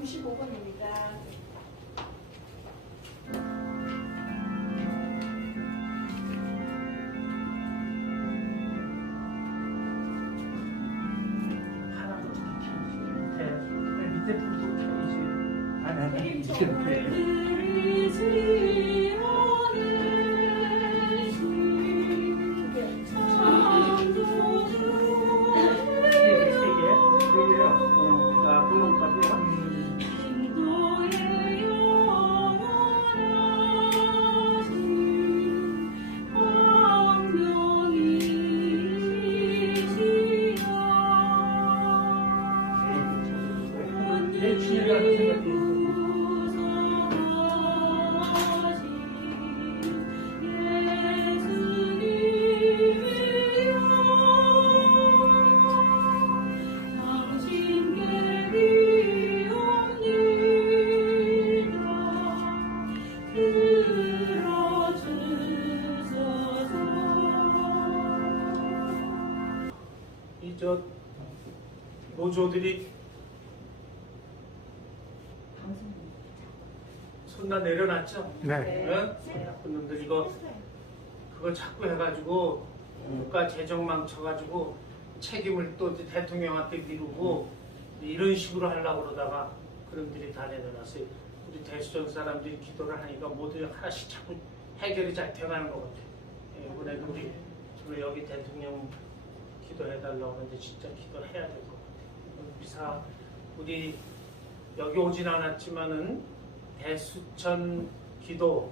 95번입니다. 하나도 밑에 불도 켜야지. 아니, 내 주의라는 생각이 저 노조들이 손 다 내려놨죠? 네. 그놈들 이거 그거 자꾸 해가지고 국가 재정 망쳐가지고 책임을 또 대통령한테 미루고 이런 식으로 하려고 그러다가 그놈들이 다 내려놨어요. 우리 대수전 사람들이 기도를 하니까 모두 하나씩 자꾸 해결이 잘 돼가는 것 같아요. 이번에도 우리 여기 대통령 기도해달라고 하는데 진짜 기도를 해야 될 것 같아요. 미사 우리 여기 오진 않았지만은 대수천 기도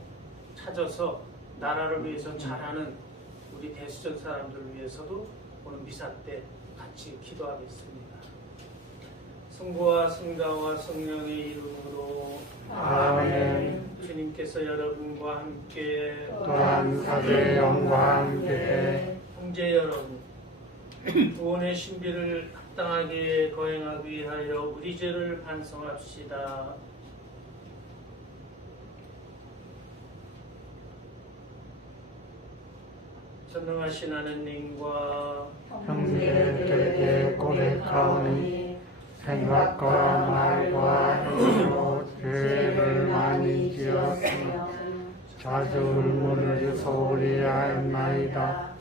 찾아서 나라를 위해서 잘하는 우리 대수천 사람들을 위해서도 오늘 미사 때 같이 기도하겠습니다. 성부와 성자와 성령의 이름으로 아멘. 주님께서 여러분과 함께 또한 사도의 영과 함께 형제 여러분 구원의 신비를 합당하게 거행하기 위하여 우리 죄를 반성합시다. 전능하신 하느님과 형제들에게 고백하오니 생각과 말과 행위로 죄를 많이 지었으며 자주 울문을 소홀히 하였나이다.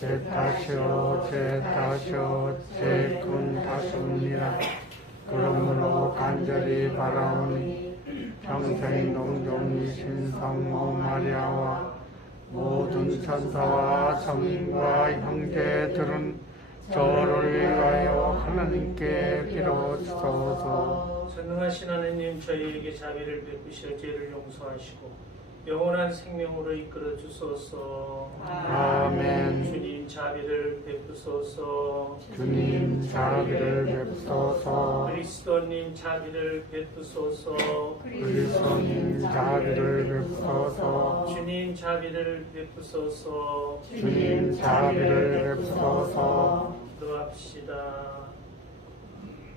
제 탓이요 제 탓이요 제 큰 탓입니다. 그러므로 간절히 바라오니 평생 동정이신 성모 마리아와 모든 천사와 성인과 형제들은 저를 위하여 하나님께 빌어주소서. 전능하신 하느님 저희에게 자비를 베푸시어 죄를 용서하시고 영원한 생명으로 이끌어 주소서. 아멘. 주님 자비를 베푸소서. 주님 자비를 베푸소서. 그리스도님 자비를 베푸소서. 그리스도님 자비를 베푸소서. 주님 자비를 베푸소서. 주님 자비를 베푸소서. 기도합시다.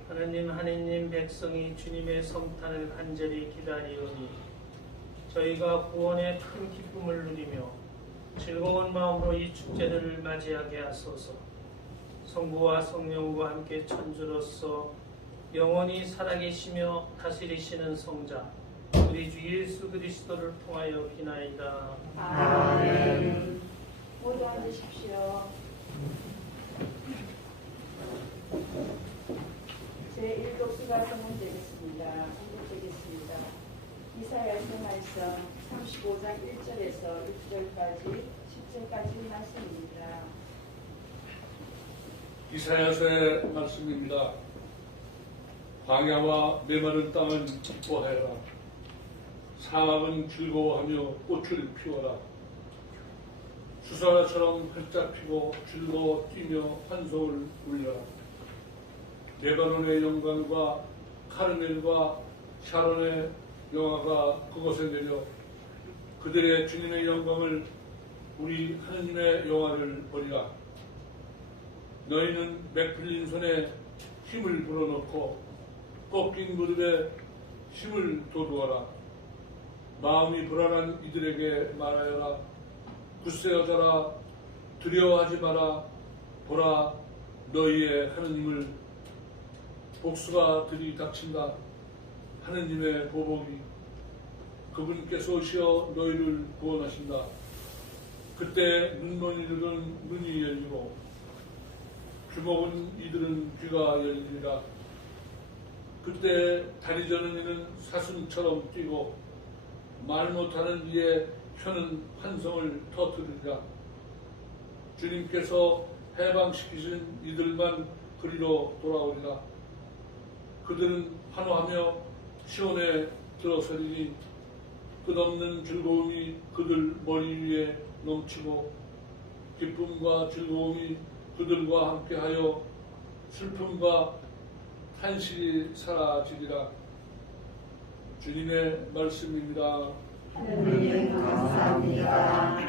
하느님 백성이 주님의 성탄을 간절히 기다리오니 저희가 구원의 큰 기쁨을 누리며 즐거운 마음으로 이 축제를 맞이하게 하소서. 성부와 성령과 함께 천주로서 영원히 살아계시며 다스리시는 성자 우리 주 예수 그리스도를 통하여 비나이다. 아멘. 모두 앉으십시오. 제1독수가 성공되겠습니다. 공독되겠습니다. 이사야서 말씀 35장 1절에서 6절까지 10절까지 말씀입니다. 이사야서의 말씀입니다. 광야와 메마른 땅은 기뻐하여라. 사막은 즐거워하며 꽃을 피워라. 수사처럼 활짝 피고 즐거워 뛰며 환송을 울려라. 레바논의 영광과 카르멜과 샤론의 영화가 그곳에 내려 그들의 주님의 영광을 우리 하느님의 영화를 보리라. 너희는 맥풀린 손에 힘을 불어넣고 꺾인 무릎에 힘을 돋우어라. 마음이 불안한 이들에게 말하여라. 굳세어져라. 두려워하지 마라. 보라, 너희의 하느님을 복수가 들이닥친다. 하느님의 보복이 그분께서 오시어 너희를 구원하신다. 그때 눈먼이들은 눈이 열리고 귀먹은 이들은 귀가 열리리라. 그때 다리 저는 이는 사슴처럼 뛰고 말 못하는 이의 혀는 환성을 터뜨리리라. 주님께서 해방시키신 이들만 그리로 돌아오리라. 그들은 환호하며 시온에 들어서리니 끝없는 즐거움이 그들 머리 위에 넘치고 기쁨과 즐거움이 그들과 함께하여 슬픔과 탄식이 사라지리라. 주님의 말씀입니다. 하느님 감사합니다.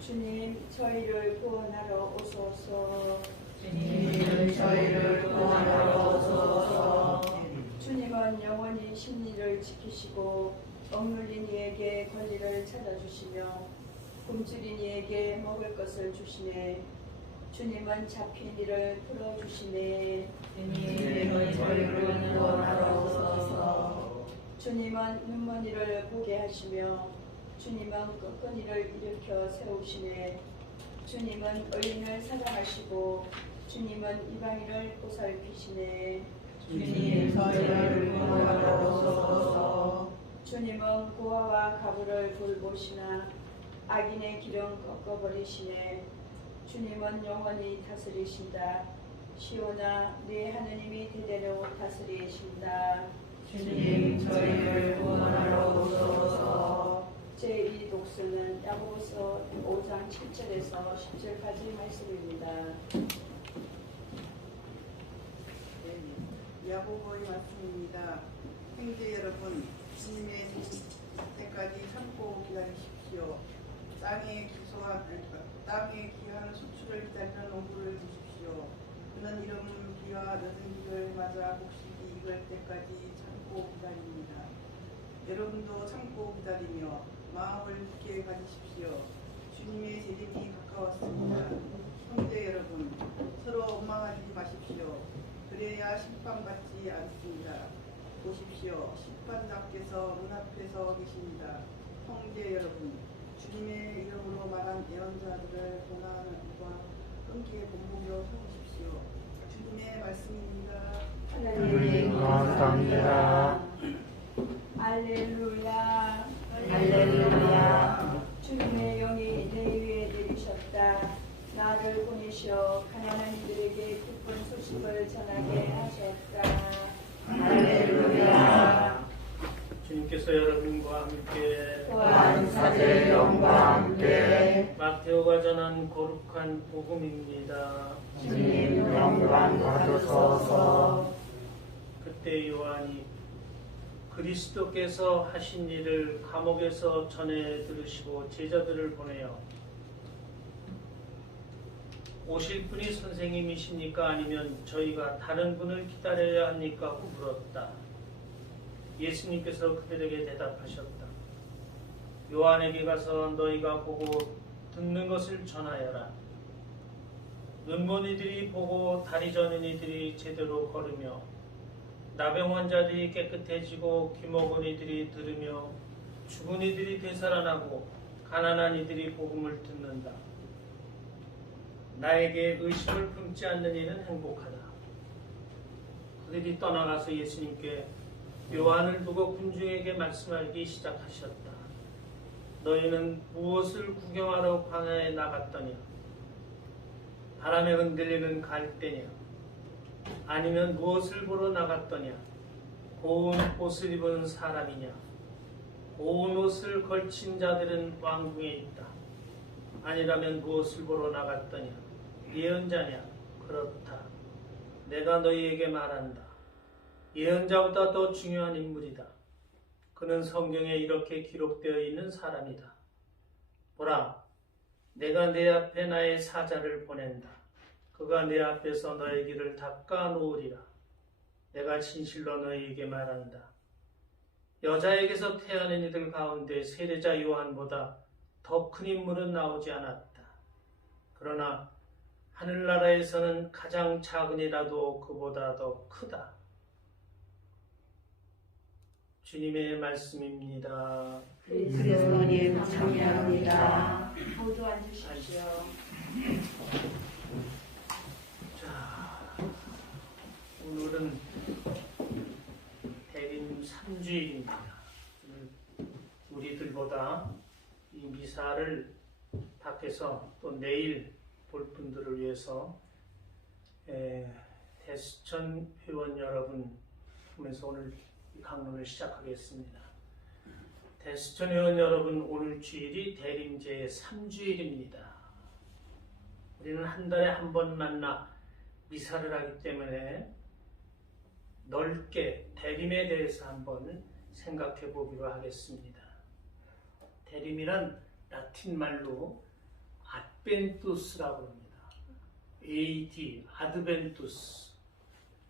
주님 저희를 구원하러 오소서. 주님 저희를 구원하러 오소서. 주님은 영원히 심리를 지키시고 억눌린 이에게 권리를 찾아주시며 굶주린 이에게 먹을 것을 주시네. 주님은 잡힌 이를 풀어주시네. 주님 저희를 구원하러 오소서. 주님은 눈먼 이를 보게 하시며 주님은 꺾은 이를 일으켜 세우시네. 주님은 의인을 사랑하시고 주님은 이방인을 보살피시네. 주님 저희를 구원하러 오소서. 주님은 고아와 가부를 돌보시나 악인의 길은 꺾어버리시네. 주님은 영원히 다스리신다. 시온아 네 하느님이 대대로 다스리신다. 주님 저희를 구원하러 오소서. 제2독서는 야고보서 5장 7절에서 10절까지 말씀입니다. 야고보의 말씀입니다. 형제 여러분, 주님의 때까지 참고 기다리십시오. 땅에 기한 수출을 기다리는 농부를 보십시오. 그는 이런 비와 늦은 비를 맞아 곡식이 익을 때까지 참고 기다립니다. 여러분도 참고 기다리며 마음을 굳게 가지십시오. 주님의 재림이 가까웠습니다. 형제 여러분, 서로 원망하지 마십시오. 그래야 심판받지 않습니다. 보십시오. 심판자께서 문 앞에 서 계십니다. 형제 여러분, 주님의 이름으로 말한 예언자들을 고난과 끈기에 본보기로 삼으십시오. 주님의 말씀입니다. 하느님 감사합니다. 알렐루야. 할렐루야. 주님의 영이 내 위에 내리셨다. 나를 보내셔 가난한 이들에게 기쁜 소식을 전하게 하셨다. 할렐루야. 주님께서 여러분과 함께 또한 사제의 영과 함께 마테오가 전한 거룩한 복음입니다. 주님 영광 받으소서. 그때 요한이 그리스도께서 하신 일을 감옥에서 전해 들으시고 제자들을 보내어 오실 분이 선생님이십니까? 아니면 저희가 다른 분을 기다려야 합니까? 하고 물었다. 예수님께서 그들에게 대답하셨다. 요한에게 가서 너희가 보고 듣는 것을 전하여라. 눈먼 이들이 보고 다리 저는 이들이 제대로 걸으며 나병 환자들이 깨끗해지고 귀먹은 이들이 들으며 죽은 이들이 되살아나고 가난한 이들이 복음을 듣는다. 나에게 의심을 품지 않는 이는 행복하다. 그들이 떠나가서 예수님께 요한을 두고 군중에게 말씀하기 시작하셨다. 너희는 무엇을 구경하러 광야에 나갔더냐? 바람에 흔들리는 갈대냐? 아니면 무엇을 보러 나갔더냐? 고운 옷을 입은 사람이냐? 고운 옷을 걸친 자들은 왕궁에 있다. 아니라면 무엇을 보러 나갔더냐? 예언자냐? 그렇다. 내가 너희에게 말한다. 예언자보다 더 중요한 인물이다. 그는 성경에 이렇게 기록되어 있는 사람이다. 보라, 내가 내 앞에 나의 사자를 보낸다. 그가 내 앞에서 너의 길을 닦아 놓으리라. 내가 진실로 너희에게 말한다. 여자에게서 태어난 이들 가운데 세례자 요한보다 더 큰 인물은 나오지 않았다. 그러나 하늘나라에서는 가장 작은이라도 그보다 더 크다. 주님의 말씀입니다. 그리스도님 참여합니다. 모두 앉으십시오. 자, 오늘은 대림 3주일입니다. 우리들보다 이 미사를 밖에서 또 내일 볼 분들을 위해서 대수천 회원 여러분 보면서 오늘 이 강론을 시작하겠습니다. 대수천 회원 여러분, 오늘 주일이 대림제의 3주일입니다. 우리는 한 달에 한 번 만나 미사를 하기 때문에 넓게 대림에 대해서 한번 생각해 보기로 하겠습니다. 대림이란 라틴 말로 아드벤투스라고 합니다. AD, 아드벤투스.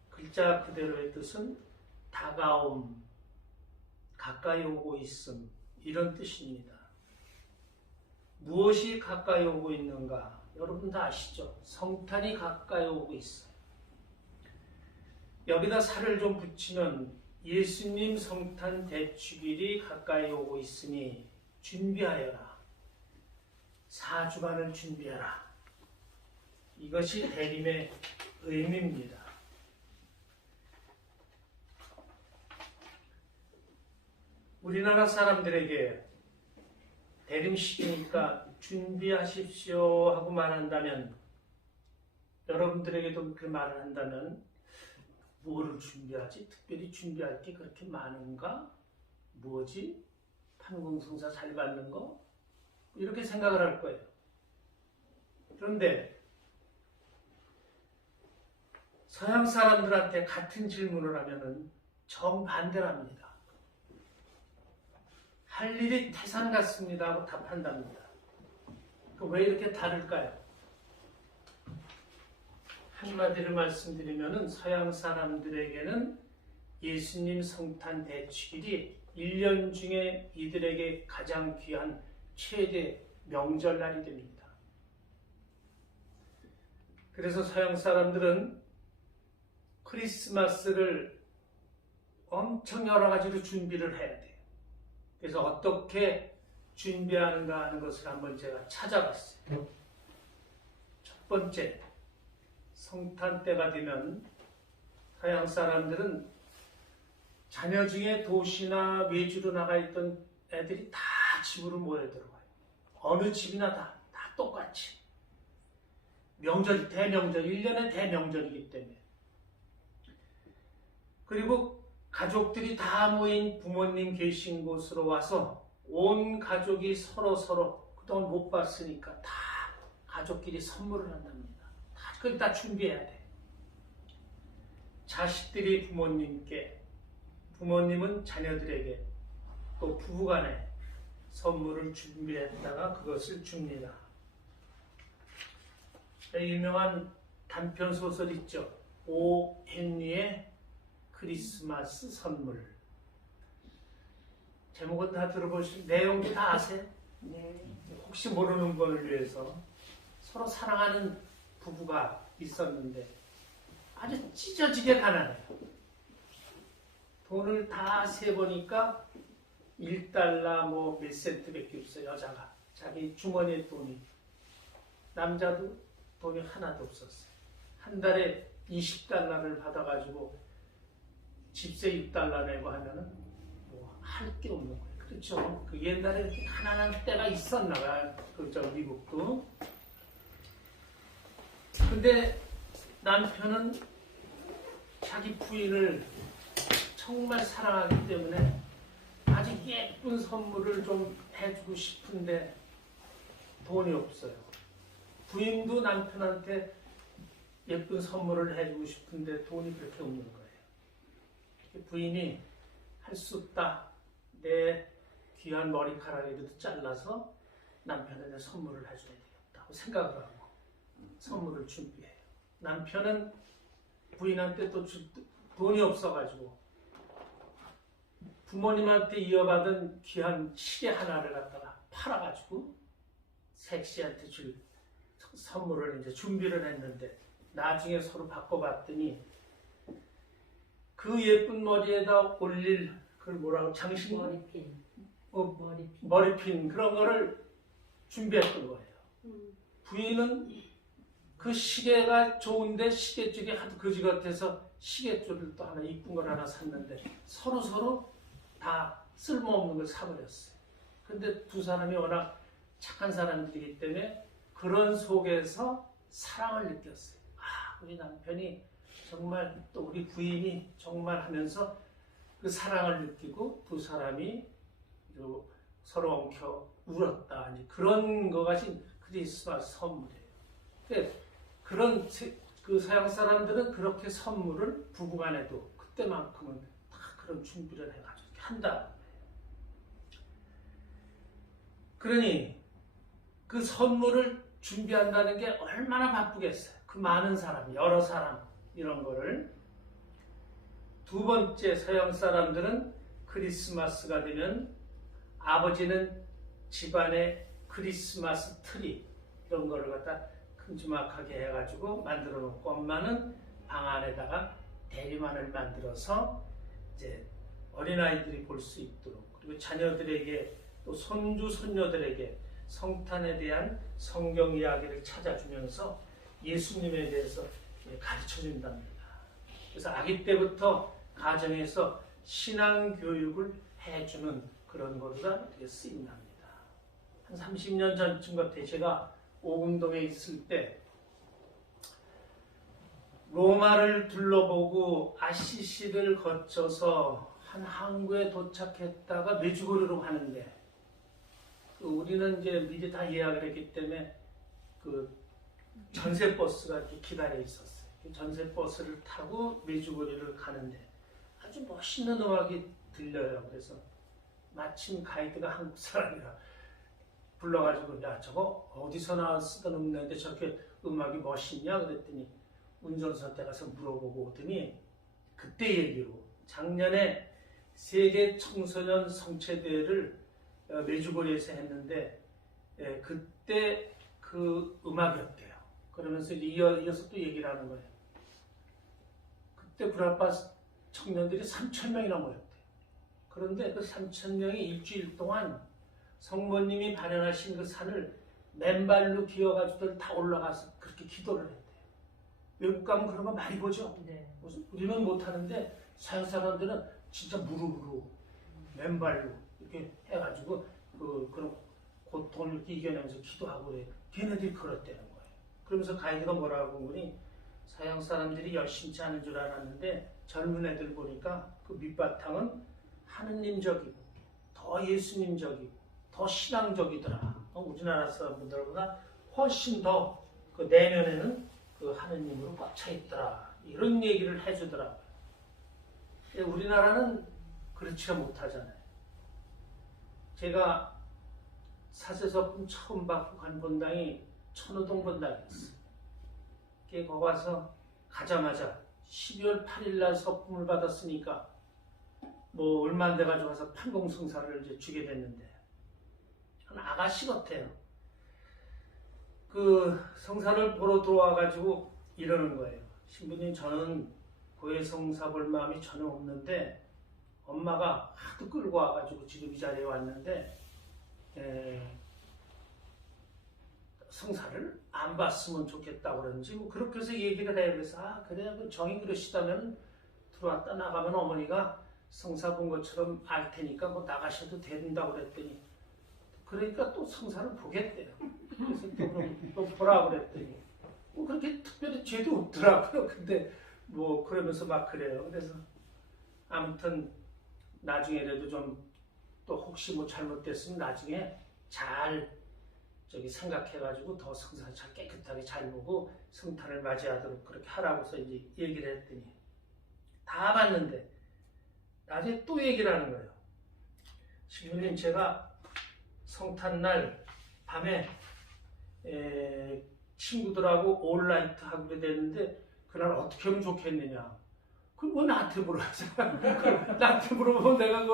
글자 그대로의 뜻은 다가옴, 가까이 오고 있음, 이런 뜻입니다. 무엇이 가까이 오고 있는가? 여러분 다 아시죠? 성탄이 가까이 오고 있어요. 여기다 살을 좀 붙이면 예수님 성탄 대축일이 가까이 오고 있으니 준비하여라. 4주간을 준비하라. 이것이 대림의 의미입니다. 우리나라 사람들에게 대림 시기니까 준비하십시오 하고 말한다면, 여러분들에게도 그 말을 한다면 뭐를 준비하지? 특별히 준비할 게 그렇게 많은가? 뭐지? 판공성사 잘 받는 거? 이렇게 생각을 할 거예요. 그런데 서양 사람들한테 같은 질문을 하면은 정반대랍니다. 할 일이 태산 같습니다 하고 답한답니다. 왜 이렇게 다를까요? 한마디로 말씀드리면은 서양 사람들에게는 예수님 성탄 대축일이 1년 중에 이들에게 가장 귀한 최대 명절날이 됩니다. 그래서 서양 사람들은 크리스마스를 엄청 여러 가지로 준비를 해야 돼요. 그래서 어떻게 준비하는가 하는 것을 한번 제가 찾아봤어요. 첫 번째, 성탄 때가 되면 서양 사람들은 자녀 중에 도시나 외주로 나가 있던 애들이 다 집으로 모여들어와요. 어느 집이나 다 똑같이. 명절이 대명절, 1년의 대명절이기 때문에. 그리고 가족들이 다 모인 부모님 계신 곳으로 와서 온 가족이 서로 그동안 못 봤으니까 다 가족끼리 선물을 한답니다. 그걸 다 준비해야 돼. 자식들이 부모님께, 부모님은 자녀들에게, 또 부부간에 선물을 준비했다가 그것을 줍니다. 유명한 단편 소설 있죠. 오 헨리의 크리스마스 선물. 제목은 다 들어보시고 내용도 다 아세요? 네. 혹시 모르는 분을 위해서 서로 사랑하는 부부가 있었는데 아주 찢어지게 가난해요. 돈을 다 세보니까 1달러 뭐 몇 센트밖에 없어요. 여자가 자기 주머니에 돈이, 남자도 돈이 하나도 없었어요. 한 달에 20달러를 받아가지고 집세 6달러 내고 하면은 뭐 할 게 없는 거예요. 그렇죠? 그 옛날에 이렇게 가난한 때가 있었나 봐요. 그저 미국도. 근데 남편은 자기 부인을 정말 사랑하기 때문에 아주 예쁜 선물을 좀 해주고 싶은데 돈이 없어요. 부인도 남편한테 예쁜 선물을 해주고 싶은데 돈이 그렇게 없는 거예요. 부인이 할 수 없다. 내 귀한 머리카락이라도 잘라서 남편에게 선물을 해줘야 되겠다고 생각을 하고 선물을 준비해요. 남편은 부인한테 또 돈이 없어가지고 부모님한테 이어받은 귀한 시계 하나를 갖다가 팔아가지고 색시한테 줄 선물을 이제 준비를 했는데 나중에 서로 바꿔봤더니 그 예쁜 머리에다 올릴 그 뭐라고 장식 머리핀. 머리핀 그런 거를 준비했던 거예요. 부인은 그 시계가 좋은데 시계줄이 하도 거지 같아서 시계줄을 또 하나 이쁜 걸 하나 샀는데 서로 다 쓸모없는 걸 사버렸어요. 근데 두 사람이 워낙 착한 사람들이기 때문에 그런 속에서 사랑을 느꼈어요. 아, 우리 남편이 정말 또 우리 부인이 정말 하면서 그 사랑을 느끼고 두 사람이 서로 엉켜 울었다. 이제 그런 거가 지금 크리스마스 선물이에요. 그런 그 서양 사람들은 그렇게 선물을 부부간에도 그때만큼은 다 그런 준비를 해가지고 이렇게 한다. 그러니 그 선물을 준비한다는 게 얼마나 바쁘겠어요. 그 많은 사람, 여러 사람 이런 거를. 두 번째 서양 사람들은 크리스마스가 되면 아버지는 집안에 크리스마스 트리 이런 거를 갖다 큼지막하게 해가지고 만들어 놓고 엄마는 방 안에다가 대리만을 만들어서 이제 어린아이들이 볼 수 있도록 그리고 자녀들에게 또 손주 손녀들에게 성탄에 대한 성경 이야기를 찾아주면서 예수님에 대해서 가르쳐 준답니다. 그래서 아기 때부터 가정에서 신앙 교육을 해주는 그런 거가 되게 쓰인답니다. 한 30년 전쯤 같아요. 제가 오금동에 있을 때 로마를 둘러보고 아시시를 거쳐서 한 항구에 도착했다가 메주고리로 가는데 우리는 이제 미리 다 예약을 했기 때문에 그 전세버스가 이렇게 기다려 있었어요. 전세버스를 타고 메주고리를 가는데 아주 멋있는 음악이 들려요. 그래서 마침 가이드가 한국 사람이라 불러가지고 야 저거 어디서 나왔던 음악인데 저렇게 음악이 멋있냐 그랬더니 운전선대 가서 물어보고 오더니 그때 얘기로 작년에 세계 청소년 성체대회를 메주고리에서 했는데 그때 그 음악이었대요. 그러면서 이어서 또 얘기를 하는 거예요. 그때 구라파 청년들이 3,000명이나 모였대요. 그런데 그 3,000명이 일주일 동안 성모님이 발현하신 그 산을 맨발로 기어가지고 다 올라가서 그렇게 기도를 했대요. 외국 가면 그런 거 많이 보죠? 네. 우리는 못하는데 서양 사람들은 진짜 무릎으로 맨발로 이렇게 해가지고 그런 고통을 이렇게 이겨내면서 기도하고 그래요. 걔네들이 그렇다는 거예요. 그러면서 가이드가 뭐라고 한 거니 서양 사람들이 열심치 않은 줄 알았는데 젊은 애들 보니까 그 밑바탕은 하느님적이고 더 예수님적이고 더 신앙적이더라. 우리나라 사람들보다 훨씬 더 그 내면에는 그 하느님으로 꽉 차 있더라. 이런 얘기를 해주더라고요. 우리나라는 그렇지가 못하잖아요. 제가 사세서품 처음 받고 간 본당이 천호동 본당이었어요. 거기 가서 가자마자 12월 8일 날 서품을 받았으니까 뭐 얼마 안 돼가지고 가서 판공성사를 이제 주게 됐는데 한 아가씨 같아요. 그 성사를 보러 들어와가지고 이러는 거예요. 신부님 저는 교회 성사 볼 마음이 전혀 없는데 엄마가 하도 끌고 와가지고 지금 이 자리에 왔는데 성사를 안 봤으면 좋겠다고 그러는지 뭐 그렇게 해서 얘기를 해요. 그래서 아 그래 그 정이 그러시다면 들어왔다 나가면 어머니가 성사 본 것처럼 알 테니까 뭐 나가셔도 된다고 그랬더니 그러니까 또 성사를 보겠대요. 그래서 또 보라 그랬더니 뭐 그렇게 특별히 죄도 없더라고요. 근데 뭐 그러면서 막 그래요. 그래서 아무튼 나중에라도 좀 또 혹시 뭐 잘못됐으면 나중에 잘 생각해가지고 더 성사 잘 깨끗하게 잘 보고 성탄을 맞이하도록 그렇게 하라고서 이제 얘기를 했더니 다 봤는데 나중에 또 얘기를 하는 거예요. 신부님 제가 성탄날 밤에 친구들하고 올라이트 하기로 됐는데 그날 어떻게 하면 좋겠느냐. 그럼 뭐 나한테 물어보잖아. 나한테 물어보면 내가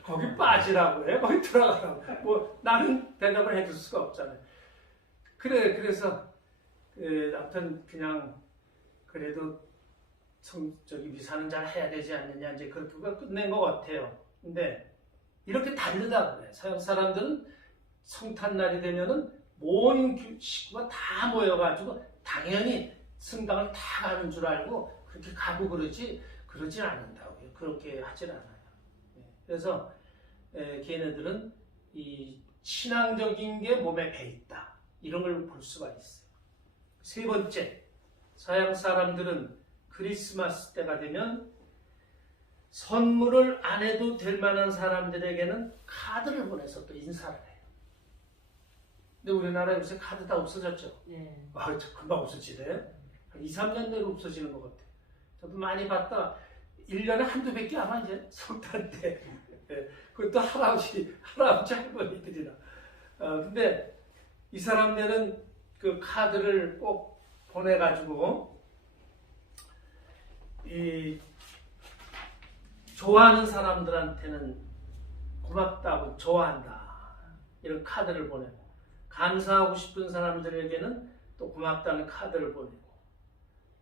거기 빠지라고 해. 거기 들어가라고. 뭐 나는 대답을 해줄 수가 없잖아요. 그래서 아무튼 그냥 그래도 미사는 잘 해야 되지 않느냐 이제 그렇게 끝낸 것 같아요. 근데 이렇게 다르다 그래. 서양 사람들은 성탄날이 되면은 모든 식구가 다 모여가지고 당연히 성당을 다 가는 줄 알고 그렇게 가고 그러진 않는다고요. 그렇게 하질 않아요. 그래서 걔네들은 이 신앙적인 게 몸에 배 있다. 이런 걸 볼 수가 있어요. 세 번째, 서양 사람들은 크리스마스 때가 되면 선물을 안 해도 될 만한 사람들에게는 카드를 보내서 또 인사를 해요. 근데 우리나라에 요새 카드 다 없어졌죠? 네. 금방 없어지네. 한 2, 3년 내로 없어지는 것 같아요. 저도 많이 봤다. 1년에 한두 백개 아마 이제 성탄 때. 그것도 할아버지 할머니들이라. 근데 이 사람들은 그 카드를 꼭 보내가지고 좋아하는 사람들한테는 고맙다고 좋아한다 이런 카드를 보내고 감사하고 싶은 사람들에게는 또 고맙다는 카드를 보내고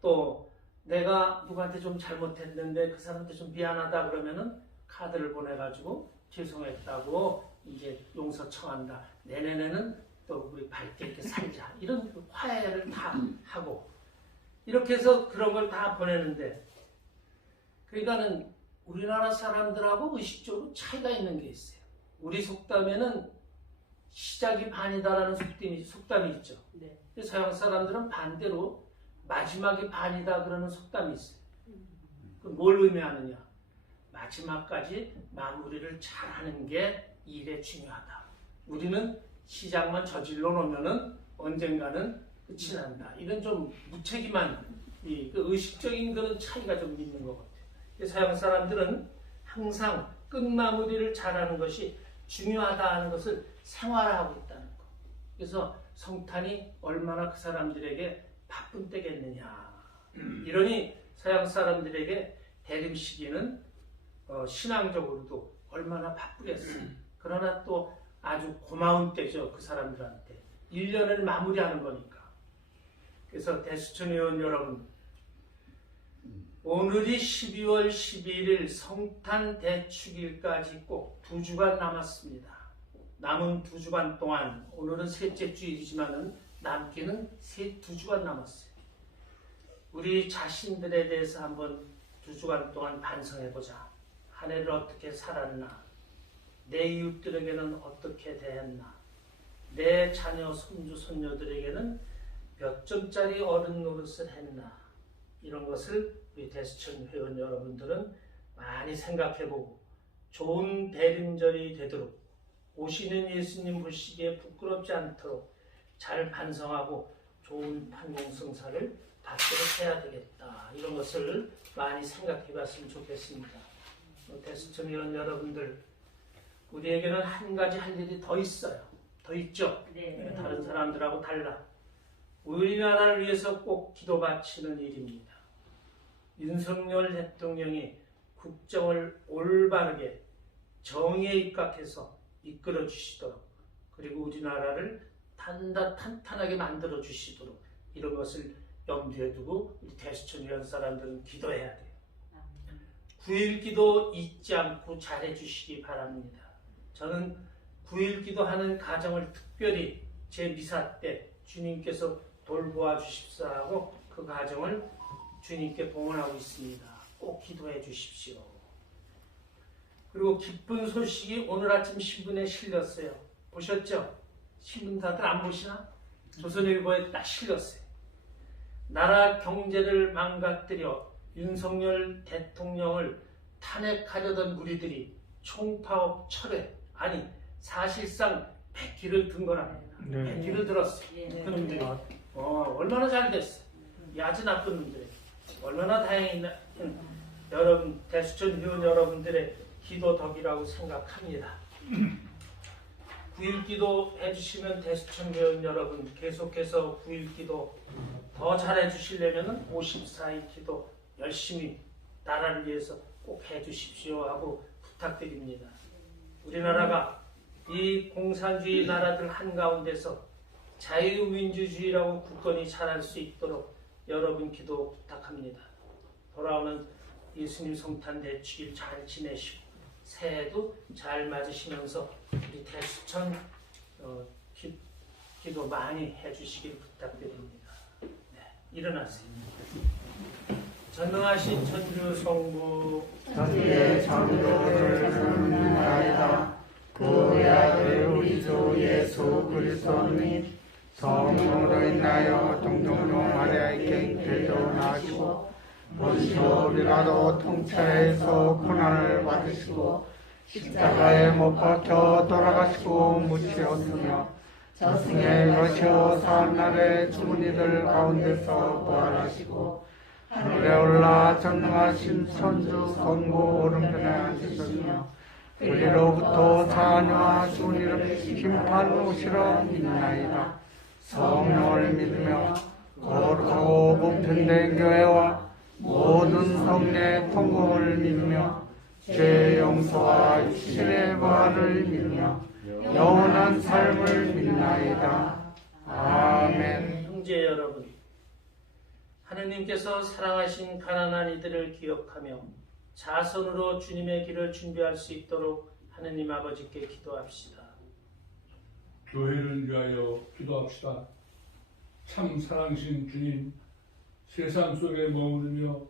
또 내가 누구한테 좀 잘못했는데 그 사람한테 좀 미안하다 그러면은 카드를 보내가지고 죄송했다고 이제 용서 청한다. 내년에는 또 우리 밝게 이렇게 살자. 이런 화해를 다 하고 이렇게 해서 그런 걸 다 보내는데 그러니까는 우리나라 사람들하고 의식적으로 차이가 있는 게 있어요. 우리 속담에는 시작이 반이다라는 속담이 있죠. 네. 서양 사람들은 반대로 마지막이 반이다 그러는 속담이 있어요. 그럼 뭘 의미하느냐? 마지막까지 마무리를 잘하는 게 일에 중요하다. 우리는 시작만 저질러 놓으면은 언젠가는 끝이 난다. 이런 좀 무책임한 그 의식적인 그런 차이가 좀 있는 것 같아요. 서양 사람들은 항상 끝마무리를 잘하는 것이 중요하다 하는 것을 생활화하고 있다는 거. 그래서 성탄이 얼마나 그 사람들에게 바쁜 때겠느냐. 이러니 서양 사람들에게 대림 시기는 신앙적으로도 얼마나 바쁘겠어요. 그러나 또 아주 고마운 때죠. 그 사람들한테. 1년을 마무리하는 거니까. 그래서 대수천 의원 여러분, 오늘이 12월 12일 성탄 대축일까지 꼭 2주간 남았습니다. 남은 2주간 동안, 오늘은 셋째 주일이지만은 남기는 2주간 남았어요. 우리 자신들에 대해서 한번 2주간 동안 반성해보자. 한 해를 어떻게 살았나? 내 이웃들에게는 어떻게 대했나? 내 자녀, 손주, 손녀들에게는 몇 점짜리 어른 노릇을 했나? 이런 것을 우리 대수천 회원 여러분들은 많이 생각해보고 좋은 대림절이 되도록 오시는 예수님 보시기에 부끄럽지 않도록 잘 반성하고 좋은 판공성사를 받도록 해야 되겠다. 이런 것을 많이 생각해봤으면 좋겠습니다. 대수천 회원 여러분들, 우리에게는 한 가지 할 일이 더 있어요. 더 있죠? 네. 다른 사람들하고 달라. 우리나라를 위해서 꼭 기도 바치는 일입니다. 윤석열 대통령이 국정을 올바르게 정의에 입각해서 이끌어 주시도록, 그리고 우리나라를 탄탄하게 만들어 주시도록 이런 것을 염두에 두고 우리 대수천 위원 사람들은 기도해야 돼요. 9일 기도 잊지 않고 잘해 주시기 바랍니다. 저는 9일 기도하는 가정을 특별히 제 미사 때 주님께서 돌보아 주십사 하고 그 가정을 주님께 봉헌하고 있습니다. 꼭 기도해 주십시오. 그리고 기쁜 소식이 오늘 아침 신문에 실렸어요. 보셨죠? 신문 다들 안 보시나? 조선일보에 딱 실렸어요. 나라 경제를 망가뜨려 윤석열 대통령을 탄핵하려던 무리들이 총파업 철회, 아니 사실상 백기를 든 거랍니다. 네. 백기를 들었어요. 그놈들이. 얼마나 잘 됐어요. 이 아주 나쁜 놈들이. 얼마나 다행이나. 여러분, 대수천 회원 여러분들의 기도 덕이라고 생각합니다. 9일 기도 해주시면 대수천 회원 여러분 계속해서 9일 기도 더 잘해 주시려면 54일 기도 열심히 나라를 위해서 꼭 해주십시오 하고 부탁드립니다. 우리나라가 이 공산주의 나라들 한가운데서 자유민주주의라고 굳건히 잘할 수 있도록 여러분 기도 부탁합니다. 돌아오는 예수님 성탄 대축일 잘 지내시고 새해도 잘 맞으시면서 우리 대수천 기도 많이 해주시길 부탁드립니다. 네, 일어나세요. 전능하신 천주 성부 천주의 창조를 섬기나이다. 그의 아들 우리 주 예수 그리스도님 성령으로 인하여 동정녀 마리아에게 태어나시고 본시오 빌라도 통치하에서 고난을 받으시고 십자가에 못 박혀 돌아가시고 묻히었으며 저승에 이르시어 사흘날에 죽은 이들 가운데서 부활하시고 하늘에 올라 전능하신 천주 성부 오른편에 앉으셨으며 그리로부터 사녀와 죽은 이를 심판하시러 믿나이다. 성령을 믿으며 거룩하고 보편된 교회와 모든 성례 통곡을 믿으며 죄 용서와 신의 부활을 믿으며 영원한 삶을 믿나이다. 아멘. 형제 여러분, 하느님께서 사랑하신 가난한 이들을 기억하며 자선으로 주님의 길을 준비할 수 있도록 하느님 아버지께 기도합시다. 교회를 위하여 기도합시다. 참 사랑하신 주님, 세상 속에 머무르며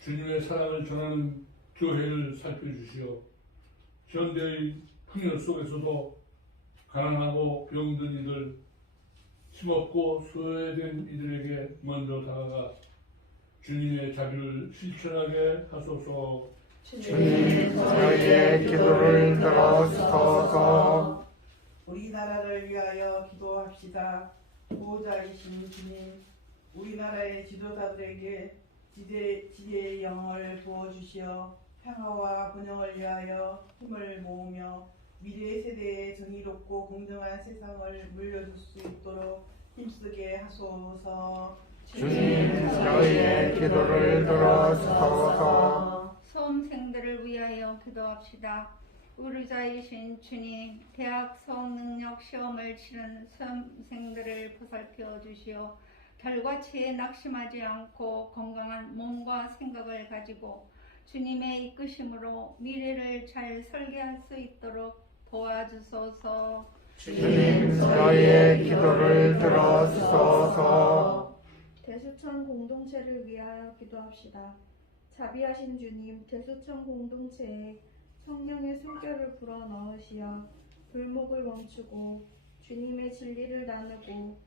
주님의 사랑을 전하는 교회를 살펴주시오. 현대의 풍요 속에서도 가난하고 병든 이들, 힘없고 소외된 이들에게 먼저 다가가 주님의 자비를 실천하게 하소서. 주님 저희의 기도를 들어주소서. 우리나라를 위하여 기도합시다. 보호자이신 주님, 우리나라의 지도자들에게 지혜의 영을 부어주시어 평화와 번영을 위하여 힘을 모으며 미래 세대에 정의롭고 공정한 세상을 물려줄 수 있도록 힘쓰게 하소서. 주님 저희의 기도를 들어주소서. 수험생들을 위하여 기도합시다. 의료자이신 주님, 대학 수험 능력 시험을 치른 수험생들을 보살펴 주시어 결과치에 낙심하지 않고 건강한 몸과 생각을 가지고 주님의 이끄심으로 미래를 잘 설계할 수 있도록 도와주소서. 주님 저희의 기도를 들어주소서. 대수천 공동체를 위하여 기도합시다. 자비하신 주님, 대수천 공동체에 성령의 숨결을 불어넣으시어 불목을 멈추고 주님의 진리를 나누고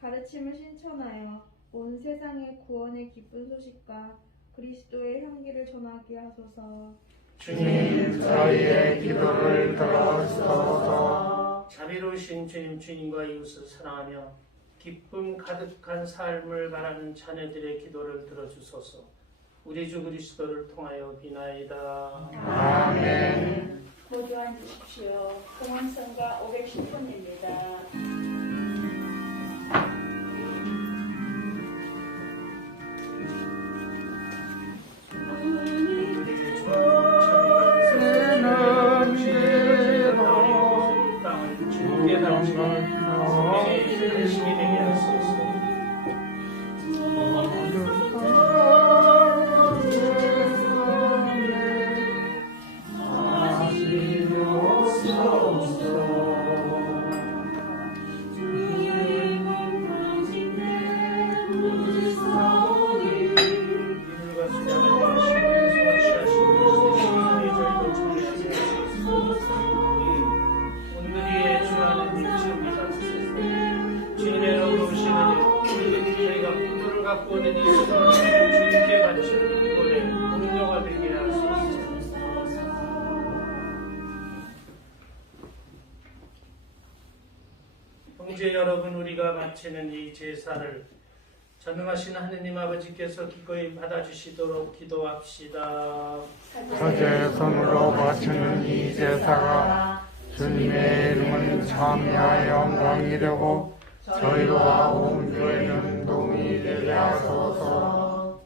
가르침을 실천하여 온 세상에 구원의 기쁜 소식과 그리스도의 향기를 전하게 하소서. 주님 저희의 기도를 들어주소서. 자비로우신 주님, 주님과 이웃을 사랑하며 기쁨 가득한 삶을 바라는 자녀들의 기도를 들어주소서. 우리 주 그리스도를 통하여 비나이다. 아멘. 모두 앉으십시오. 공원성가 510번입니다. 형제 여러분, 우리가 바치는 이 제사를 전능하신 하느님 아버지께서 기꺼이 받아주시도록 기도합시다. 사제 손으로 바치는 이 제사가 주님의 이름은 참여와 영광이 되고 저희와 온 교회는 도움이 되게 하소서.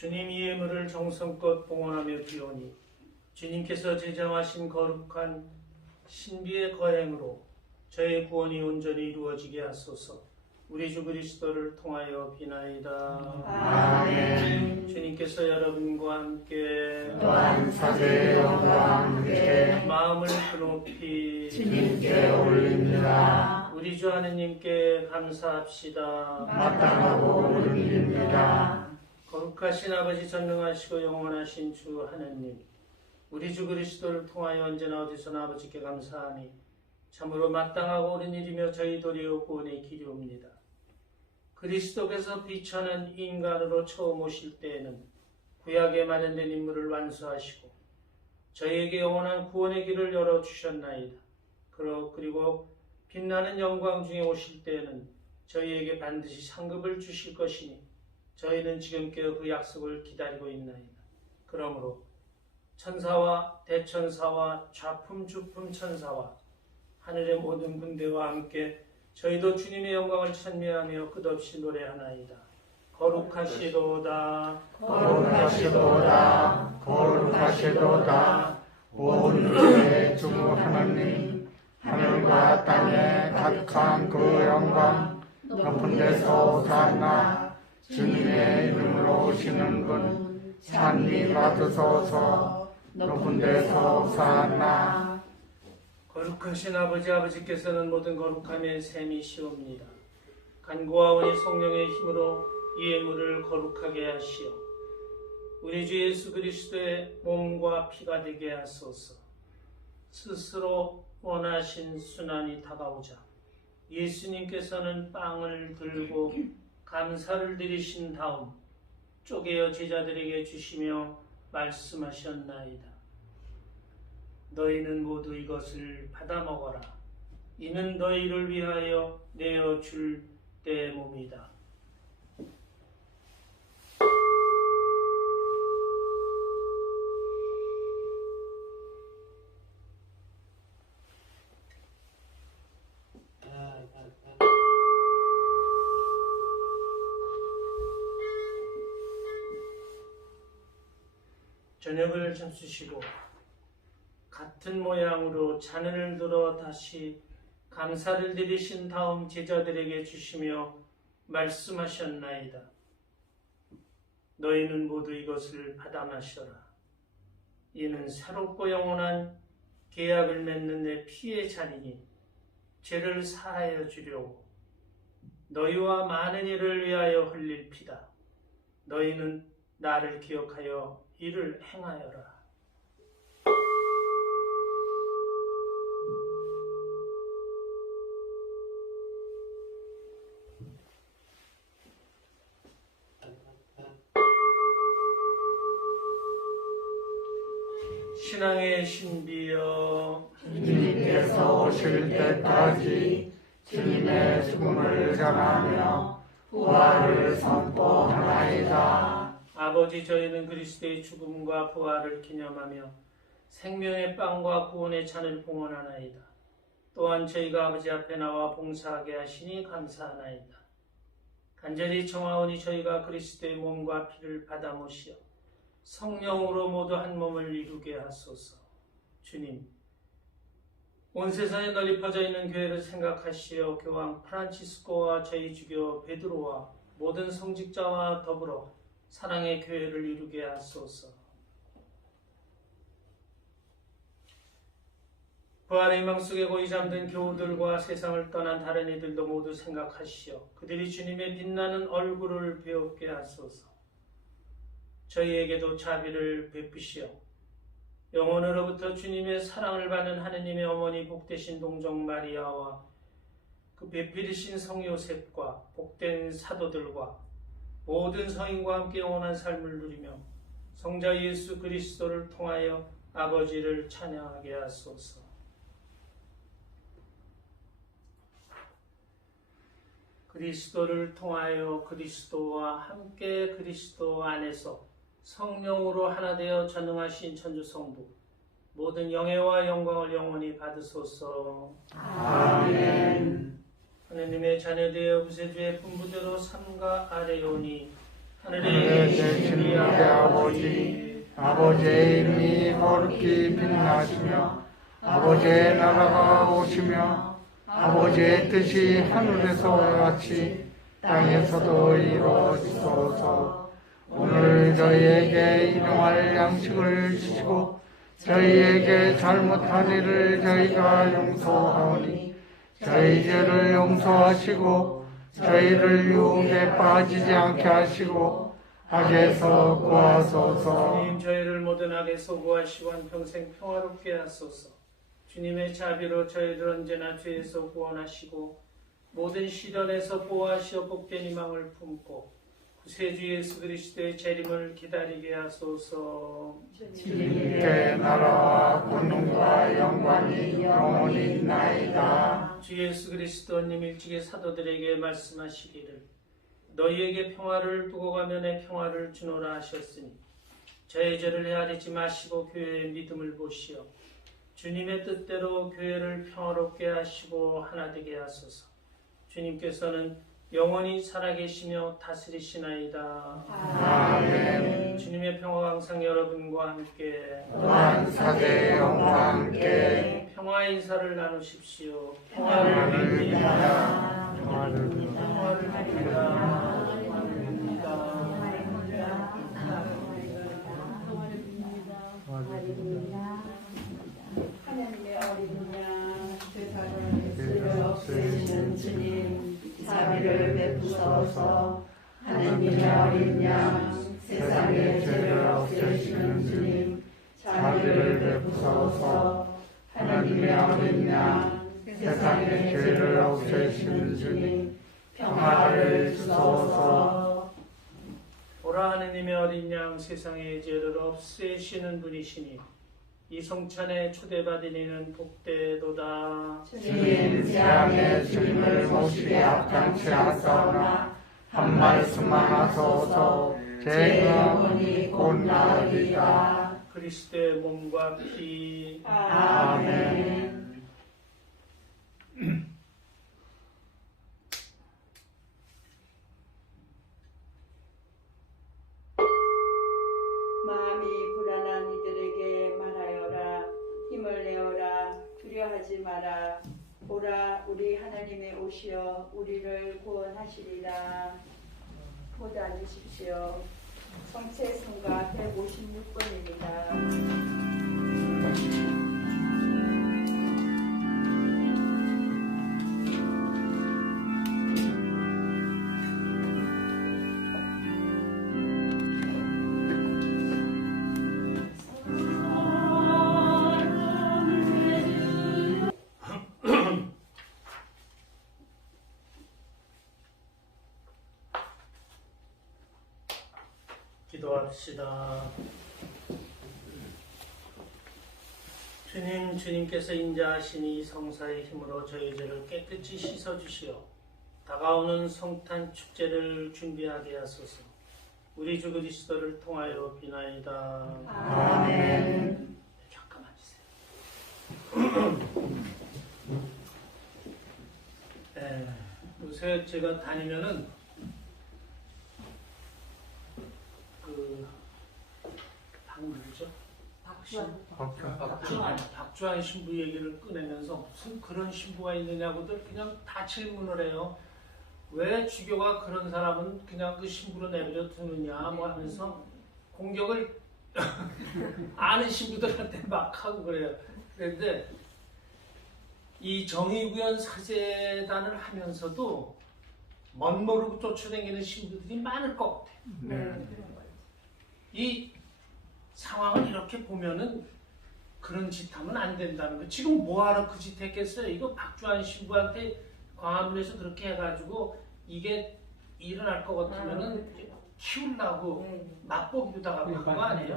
주님 이 예물을 정성껏 봉헌하며 비오니 주님께서 제정하신 거룩한 신비의 거행으로 저의 구원이 온전히 이루어지게 하소서. 우리 주 그리스도를 통하여 비나이다. 아멘. 주님께서 여러분과 함께 또한 사제의 영과 함께 마음을 높이 주님께 올립니다. 우리 주 하느님께 감사합시다. 마땅하고 옳습니다. 거룩하신 아버지, 전능하시고 영원하신 주 하느님, 우리 주 그리스도를 통하여 언제나 어디서나 아버지께 감사하니 참으로 마땅하고 옳은 일이며 저희 도리어 구원의 길이옵니다. 그리스도께서 비천한 인간으로 처음 오실 때에는 구약에 마련된 임무를 완수하시고 저희에게 영원한 구원의 길을 열어주셨나이다. 그리고 빛나는 영광 중에 오실 때에는 저희에게 반드시 상급을 주실 것이니 저희는 지금껏 그 약속을 기다리고 있나이다. 그러므로 천사와 대천사와 좌품 주품 천사와 하늘의 모든 군대와 함께 저희도 주님의 영광을 찬미하며 끝없이 노래하나이다. 거룩하시도다, 거룩하시도다, 거룩하시도다. 온 우주의 주 하나님, 하늘과 땅에 가득한 그 영광, 높은 데서 오사나. 주님의 이름으로 오시는 분 찬미 받으소서. 높은 데서 오사나. 거룩하신 아버지께서는 모든 거룩함의 셈이시옵니다. 간구와 온이 성령의 힘으로 이 예물을 거룩하게 하시어 우리 주 예수 그리스도의 몸과 피가 되게 하소서. 스스로 원하신 순환이 다가오자 예수님께서는 빵을 들고 감사를 드리신 다음 쪼개어 제자들에게 주시며 말씀하셨나이다. 너희는 모두 이것을 받아 먹어라. 이는 너희를 위하여 내어 줄 내 몸이다. 저녁을 잡수시고 같은 모양으로 잔을 들어 다시 감사를 드리신 다음 제자들에게 주시며 말씀하셨나이다. 너희는 모두 이것을 받아 마셔라. 이는 새롭고 영원한 계약을 맺는 내 피의 잔이니 죄를 사하여 주려고 너희와 많은 이를 위하여 흘릴 피다. 너희는 나를 기억하여 이를 행하여라. 신앙의 신비여, 주님께서 오실 때까지 주님의 죽음을 전하며 부활을 선포하나이다. 아버지, 저희는 그리스도의 죽음과 부활을 기념하며 생명의 빵과 구원의 잔을 봉헌하나이다. 또한 저희가 아버지 앞에 나와 봉사하게 하시니 감사하나이다. 간절히 청하오니 저희가 그리스도의 몸과 피를 받아 모시어 성령으로 모두 한 몸을 이루게 하소서. 주님, 온 세상에 널리 퍼져 있는 교회를 생각하시어 교황 프란치스코와 저희 주교 베드로와 모든 성직자와 더불어 사랑의 교회를 이루게 하소서. 부활의 희망 속에 고이 잠든 교우들과 세상을 떠난 다른 이들도 모두 생각하시어 그들이 주님의 빛나는 얼굴을 배웁게 하소서. 저희에게도 자비를 베푸시어 영혼으로부터 주님의 사랑을 받는 하느님의 어머니 복되신 동정 마리아와 그 배필이신 성 요셉과 복된 사도들과 모든 성인과 함께 영원한 삶을 누리며 성자 예수 그리스도를 통하여 아버지를 찬양하게 하소서. 그리스도를 통하여 그리스도와 함께 그리스도 안에서 성령으로 하나 되어 전능하신 천주성부 모든 영예와 영광을 영원히 받으소서. 아멘. 하느님의 자녀되어 구세주의 분부대로 삼가 아뢰오니 하늘에 계신 우리 아버지, 아버지의 이름이 거룩히 빛나시며 아버지의 나라가 오시며 아버지의 뜻이 하늘에서와 같이 땅에서도 이루어지소서. 오늘 저희에게 일용할 양식을 주시고 저희에게 잘못한 일을 저희가 용서하오니 저희 죄를 용서하시고 저희를 유혹에 빠지지 않게 하시고 악에서 구하소서. 주님 저희를 모든 악에서 구하시고 한평생 평화롭게 하소서. 주님의 자비로 저희를 언제나 죄에서 구원하시고 모든 시련에서 보호하시어 복된 희망을 품고 구세주 예수 그리스도의 재림을 기다리게 하소서. 주님께 나라와 권능과 영광이 영원히 있나이다. 주 예수 그리스도님 일찍이 사도들에게 말씀하시기를 너희에게 평화를 두고 가며 내 평화를 주노라 하셨으니 저의 죄를 헤아리지 마시고 교회의 믿음을 보시어 주님의 뜻대로 교회를 평화롭게 하시고 하나 되게 하소서. 주님께서는 영원히 살아계시며 다스리시나이다. 아멘. 주님의 평화가 항상 여러분과 함께 또한 사제의 영과 함께 평화의 인사를 나누십시오. 평화를 평화를 빌립니다. 빌립니다. 평화를 빌립니다. 평화를 빌립니다. 하나님의 어린 양 세상을 죄를 없애시는 주님 자비를 베푸소서. 하나님의 어린 양 세상의 죄를 없애시는 주님 자비를 베푸소서. 하나님의 어린 양 세상의 죄를 없애시는 주님 평화를 주소서. 보라 하느님의 어린 양 세상의 죄를 없애시는 분이시니 이 성찬에 초대받은 이는 복되도다. 주님 재앙에 주님을 모시게 합당치 않사오나 한 말씀만 하소서. 제 영혼이 곧 나으리다. 그리스도의 몸과 피. 아멘. 마음이 불안한 이들에게 말하여라. 힘을 내어라. 두려워하지 마라. 보라 우리 하나님의 오시어 우리를 구원하시리라. 모두 앉으십시오. 성체성가 156번입니다. 기도합시다. 주님께서 인자하신 이 성사의 힘으로 저희 죄를 깨끗이 씻어주시어 다가오는 성탄 축제를 준비하게 하소서. 우리 주 그리스도를 통하여 비나이다. 아멘. 잠깐만 주세요. 요새 제가 다니면은 누구죠? 박주환 신부 얘기를 꺼내면서 무슨 그런 신부가 있느냐고들 그냥 다 질문을 해요. 왜 주교가 그런 사람은 그냥 그 신부로 내버려 두느냐 뭐 하면서 공격을 아는 신부들한테 막 하고 그래요. 그런데 이 정의구현 사제단을 하면서도 멋모르고 쫓아다니는 신부들이 많을 것 같아요. 이 상황을 이렇게 보면은 그런 짓 하면 안 된다는 거. 지금 뭐하러 그 짓 했겠어요? 이거 박주환 신부한테 광화문에서 그렇게 해가지고 이게 일어날 것 같으면은 키우려고 맛보기도 당하고 그거 아니에요?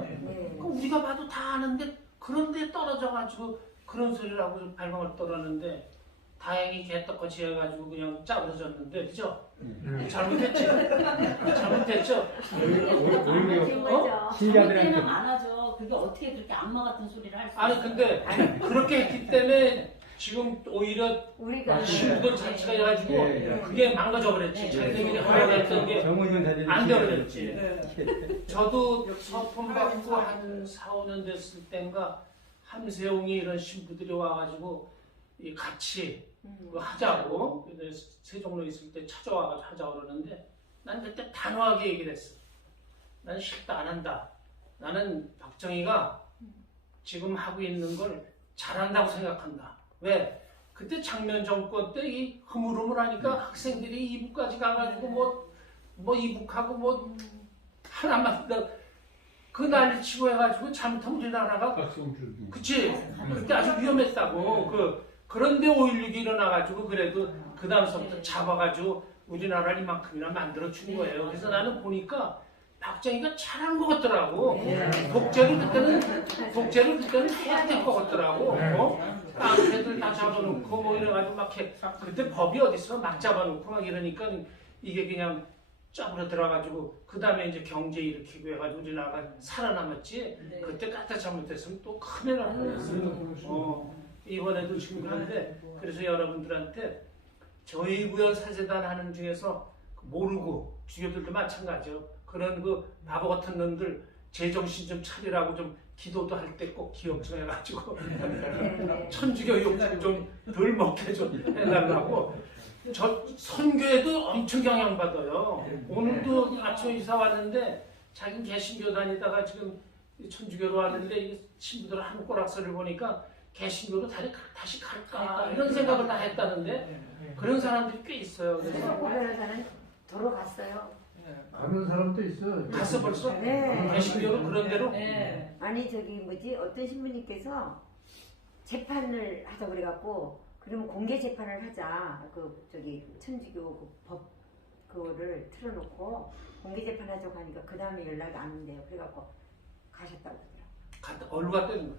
그 우리가 봐도 다 아는데 그런데 떨어져가지고 그런 소리를 하고 발광을 떨었는데 다행히 개떡같이 해가지고 그냥 짜부러졌는데 그죠? 잘못했지? 잘못했죠? 신자들한테는 안 하죠. 그게 어떻게 그렇게 악마 같은 소리를 할 수 있어요? 아니 근데 그렇게 했기 때문에 지금 오히려 우리가 신부들 자체가 해가지고 예, 예. 그게 망가져 버렸지. 자기들이 하려고 했던 게 안 되버렸지. 저도 서품 받고 한 4, 5년 됐을 땐가 함세웅이 이런 신부들이 와가지고 이 같이 그거 하자고 세종로 있을 때 찾아와가지고 하자고 그러는데 난 그때 단호하게 얘기를 했어. 난 싫다, 안 한다. 나는 박정희가 지금 하고 있는 걸 잘한다고 생각한다. 왜? 그때 장면 정권 때 이 흐물흐물하니까 학생들이 이북까지 가가지고 뭐 이북하고 뭐 하나만 그 난리 치고 해가지고 잘못하면 우리나라가 박성준. 그치? 그때 아주 위험했다고. 그런데 5.16이 일어나가지고 그래도 그 다음서부터 잡아가지고 우리나라를 이만큼이나 만들어준 거예요. 그래서 나는 보니까 박정희가 잘하는 것 같더라고. 독재를 그때는 해야 될 것 같더라고. 깡패들 다 잡아놓고 뭐 이래가지고 막 해. 그때 법이 어딨어? 막 잡아놓고 막 이러니까 이게 그냥 쫙으로 들어가지고 그 다음에 이제 경제 일으키고 해가지고 우리나라가 살아남았지. 그때 까딱 잘못했으면 또 큰일 날 뻔했어요. 이번에도 지금 그런데 그래서 여러분들한테 저희 구현 사재단 하는 중에서 모르고 주교들도 마찬가지요. 그런 그 바보 같은 놈들 제정신 좀 차리라고 좀 기도도 할 때 꼭 기억 좀 해가지고 천주교육 좀 덜 먹게 좀 해달라고. 저 선교에도 엄청 영향받아요. 오늘도 아침에 이사 왔는데 자기는 개신교 다니다가 지금 천주교로 왔는데 이 친구들 하는 꼬락서를 보니까 개신교로 다시 갈까 이런 생각을 다 했다는데 그런 사람들이 꽤 있어요. 그래서 오래사는 돌아갔어요. 가는 사람도 있어. 갔어 벌써? 네. 개신교로 그런 대로? 아니 저기 뭐지 어떤 신부님께서 재판을 하자 그래갖고 그러면 공개 재판을 하자 그 저기 천주교 그 법 그거를 틀어놓고 공개 재판 하자고 하니까 그 다음에 연락이 안 온대요. 그래갖고 가셨다고 그러더라고. 어디로 갔다는 거야?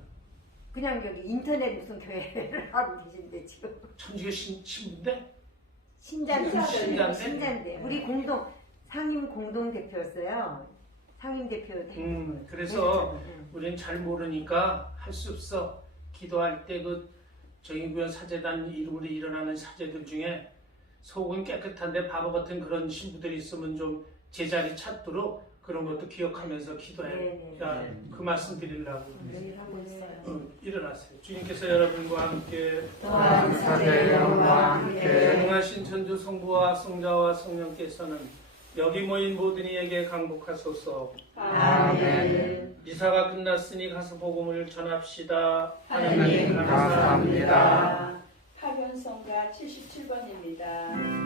그냥 여기 인터넷 무슨 교회를 하고 계신데 지금 천주교 신부인데? 신자인데 우리 공동 상임 공동 대표였어요. 상임 대표. 그래서 우리는 잘 모르니까 할 수 없어. 기도할 때 그 정의구현 사제단 이름으로 일어나는 사제들 중에 속은 깨끗한데 바보 같은 그런 신부들이 있으면 좀 제자리 찾도록 그런 것도 기억하면서 기도해. 자, 그 말씀 드리려고. 일어나세요. 주님께서 여러분과 함께 또한 사제와 함께 전능하신 천주 성부와 성자와 성령께서는 여기 모인 모든 이에게 강복하소서. 아멘. 미사가 끝났으니 가서 복음을 전합시다. 하나님 감사합니다. 파견성가 77번입니다.